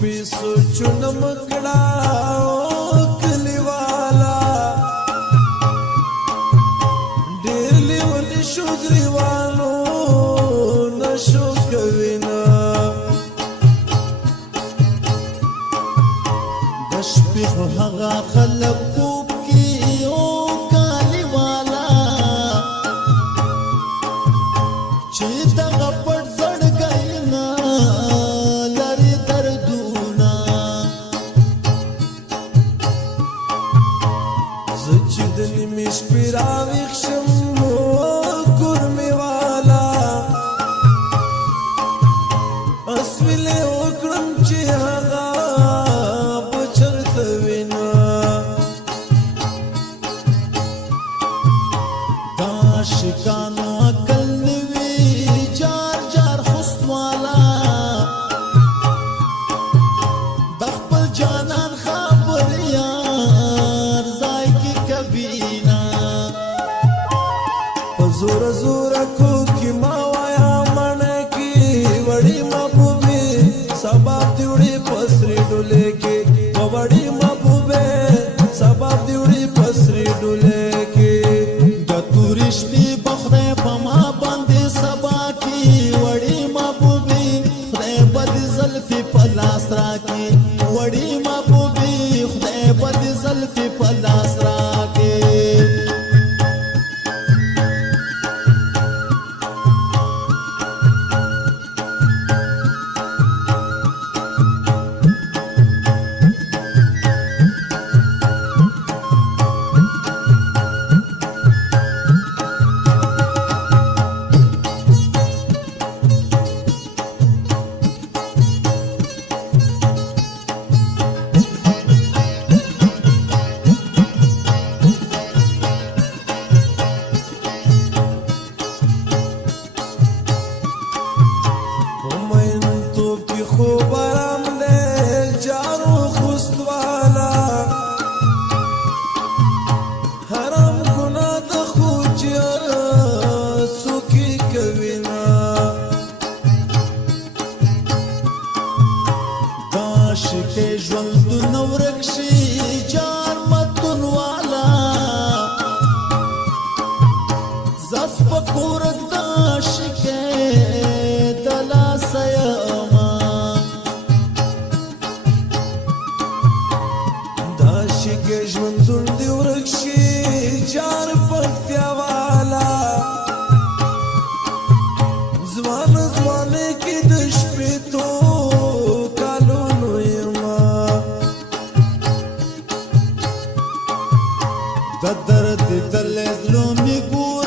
شپې سوچونه مکړه کلیوالا ډېر لیوني شو ګریوانو نشو کوینا د شپې خو هغه خلک خوب کې او کلیوالا چې دغه پټ زړګی نه لري دردونه زه چې د نیمې شپې راویښ شم کور مې والا اسویلې وکړم چې هغه به چېرته وینه د عاشقانو عقل نه وي جار جار حسن والا د خپل جانان خبر یار ځای کې کبینا په زوره زوره کوکې ما وایا مڼه کې وړې محبوبې سبب دې وړې په سرې ډولې کې په وړې محبوبې سبب دې وړې په سرې ډولې کې د تورې شپې په خدای په ما باندې سبا کې وړې محبوبې خدای به دې زلفې په لاس راکړي وړې محبوبې خدای به دې زلفې په لاس راکړي خوب آرام دے جارو خوست والا حرام گناہ دا خوچیا سوکی کوینا د عاشقۍ ژوندونه ورک شي جار متون والا زه سپکورک د عاشقۍ د لاسه یمه عاشق ژوندون دی ورک شي جار پکتیا والا ځوان ځوانې کې د شپېتو کالونو یما د درد دلې زړه مې ګور